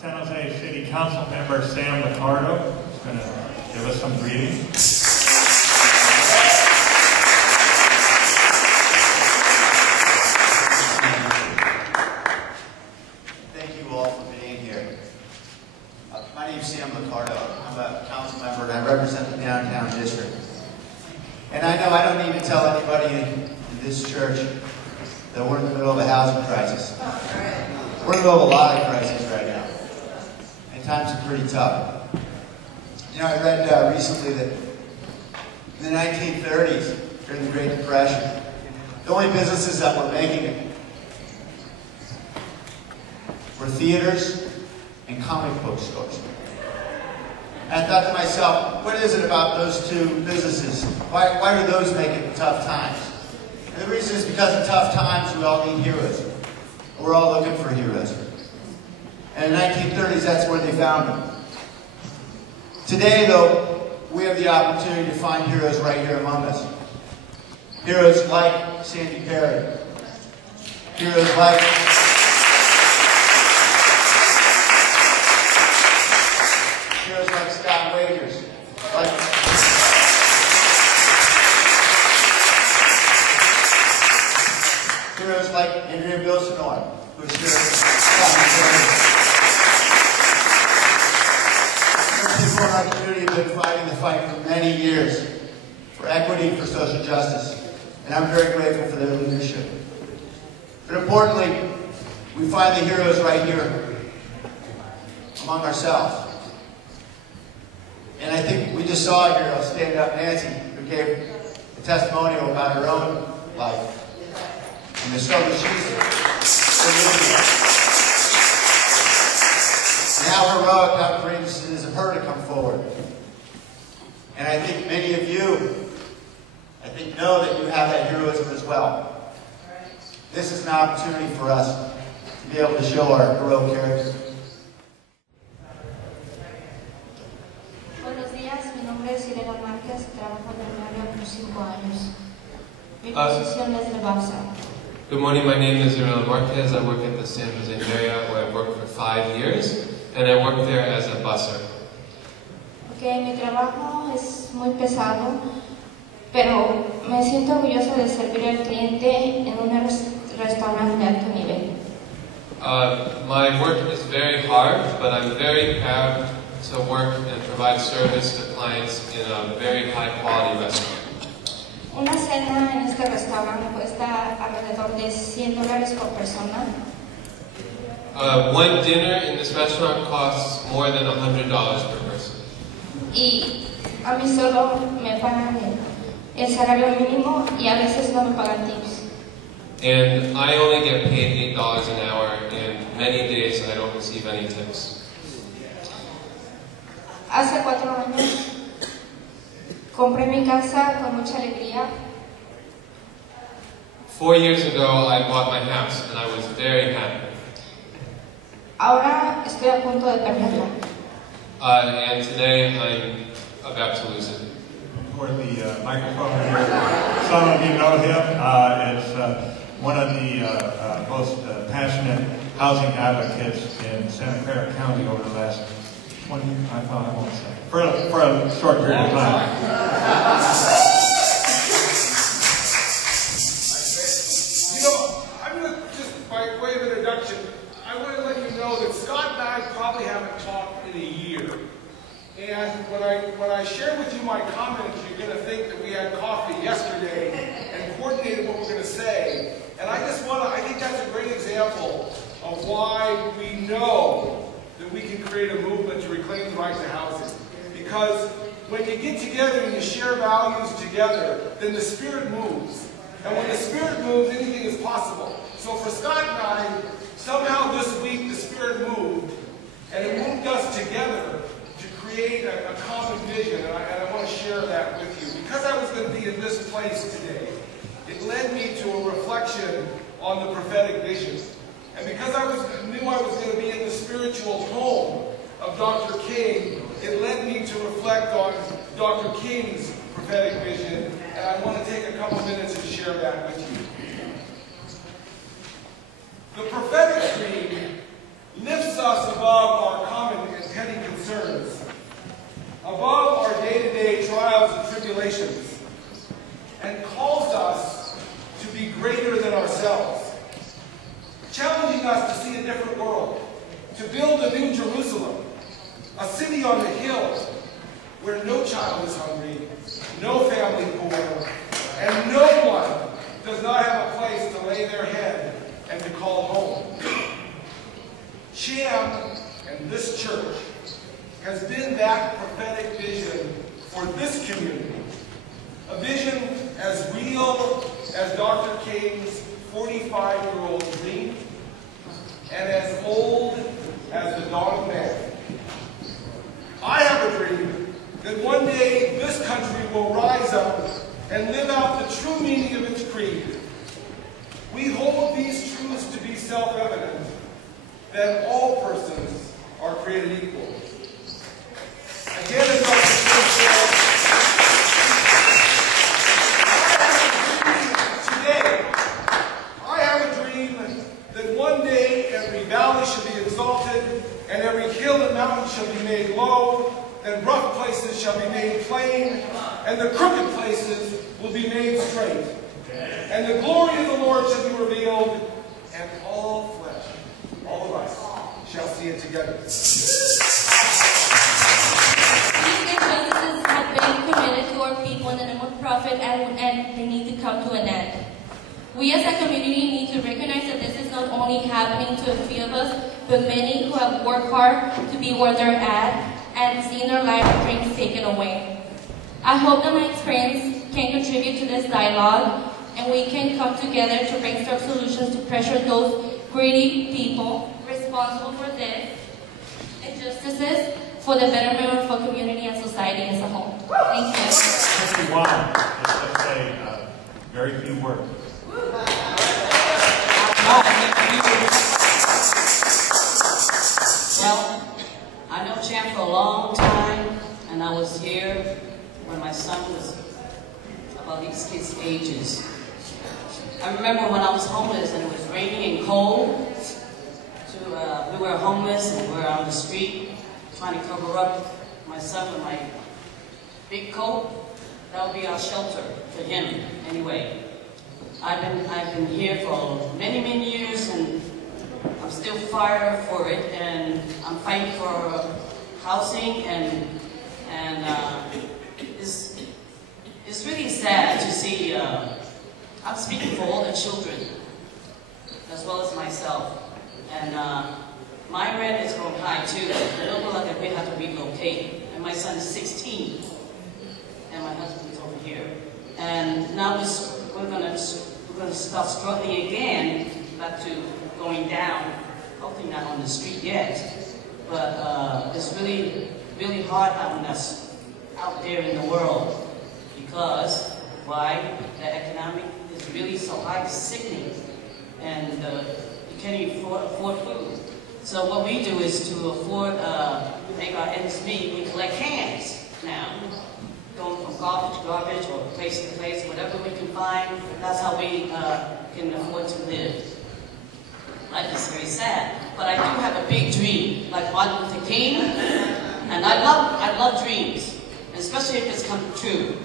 San Jose City Council member Sam Loccardo is going to give us some greeting. Thank you all for being here. My name is Sam Loccardo. I'm a council member and I represent the downtown district. And I know I don't need to tell anybody in this church that we're in the middle of a housing crisis. We're in the middle of a lot of crises right now. And times are pretty tough. You know, I read recently that in the 1930s, during the Great Depression, the only businesses that were making it were theaters and comic book stores. And I thought to myself, what is it about those two businesses? Why do those make it tough times? And the reason is because in tough times we all need heroes. We're all looking for heroes. And in the 1930s, that's where they found them. Today, though, we have the opportunity to find heroes right here among us. Heroes like Sandy Perry. Heroes like Scott Wagers. Heroes like Andrea Bilsonor, who's here. People in our community have been fighting the fight for many years for equity, for social justice, and I'm very grateful for their leadership. But importantly, we find the heroes right here among ourselves. And I think we just saw a hero, Stand Up Nancy, who gave a testimonial about her own life and the struggle she's in. And how heroic, how courageous it is of her to come forward. And I think many of you, know that you have that heroism as well. This is an opportunity for us to be able to show our heroic character. Good morning, my name is Irela Marquez. I work at the San Jose area where I've worked for 5 years, and I work there as a busser. Okay, mi trabajo es muy pesado, pero me siento orgullosa de servir al cliente en un restaurante de alto nivel. My work is very hard, but I'm very proud to work and provide service to clients in a very high-quality restaurant. Una cena en este restaurante cuesta alrededor de $100 por persona. One dinner in this restaurant costs more than $100 per person. Y a mí solo me pagan el salario mínimo y a veces no me pagan tips. And I only get paid $8 an hour, and many days I don't receive any tips. Hace 4 años compré mi casa con mucha alegría. 4 years ago, I bought my house, and I was very happy. Ahora estoy a punto de perderla. And today, I'm about to lose it. For the microphone here, some of you know him. It's one of the most passionate housing advocates in Santa Clara County over the last 20, I won't say, for a short period of time. You know, I'm going to, just by way of introduction, I want to let you know that Scott and I probably haven't talked in a year. And when I share with you my comments, you're going to think that we had coffee yesterday and coordinated what we're going to say. And I think that's a great example of why we know that we can create a movement to reclaim the right to housing. Because when you get together and you share values together, then the Spirit moves. And when the Spirit moves, anything is possible. So for Scott and I, somehow this week the Spirit moved, and it moved us together to create a common vision, and I want to share that with you. Because I was going to be in this place today, it led me to a reflection on the prophetic vision. And because I knew I was going to be in the spiritual home of Dr. King, it led me to reflect on Dr. King's prophetic vision, and I want to take a couple minutes and share that with you. The prophetic dream lifts us above our common and petty concerns, above our day-to-day trials and tribulations, and calls us to be greater than ourselves, challenging us to see a different world, to build a new Jerusalem, a city on the hill where no child is hungry, no family poor, and no one does not have a place to lay their head and to call home. CHAM and this church has been that prophetic vision for this community. A vision as real as Dr. King's 45-year-old dream, and as old as the dawn of man. I have a dream that one day this country will rise up and live out the true meaning of its creed. We hold these truths to be self-evident, that all persons are created equal. Again, as Dr. King said, today, I have a dream that one day every valley shall be exalted, and every hill and mountain shall be made low, and rough places shall be made plain, and the crooked places will be made straight. And the glory of the Lord shall be revealed, and all flesh, all of us, shall see it together. These injustices have been committed to our people in the name of profit, and they need to come to an end. We as a community need to recognize that this is not only happening to a few of us, but many who have worked hard to be where they're at and seen their life dreams taken away. I hope that my experience can contribute to this dialogue, and we can come together to brainstorm solutions to pressure those greedy people responsible for this injustices for the betterment of our community and society as a whole. Thank you. Wow, let's say very few words. Well, I know CHAM for a long time, and I was here when my son was about these kids' ages. I remember when I was homeless and it was raining and cold. We were homeless and we were on the street trying to cover up my son with my big coat. That would be our shelter for him anyway. I've been here for many, many years, and I'm still fired for it, and I'm fighting for housing, and it's really sad to see. I'm speaking for all the children as well as myself, and my rent is going high too. It looks like we have to relocate, and my son is 16, and my husband's over here, and now we're gonna start struggling again, back to going down. Hopefully not on the street yet, but it's really, really hard on us out there in the world, because why? The economic is really so high, it's sickening, and you can't even afford food. So what we do is to afford, make our ends meet, we collect cans now. Going from garbage to garbage, or place to place, whatever we can find, that's how we can afford to live. Life is very sad, but I do have a big dream, like Martin Luther King, and I love dreams, especially if it's come true.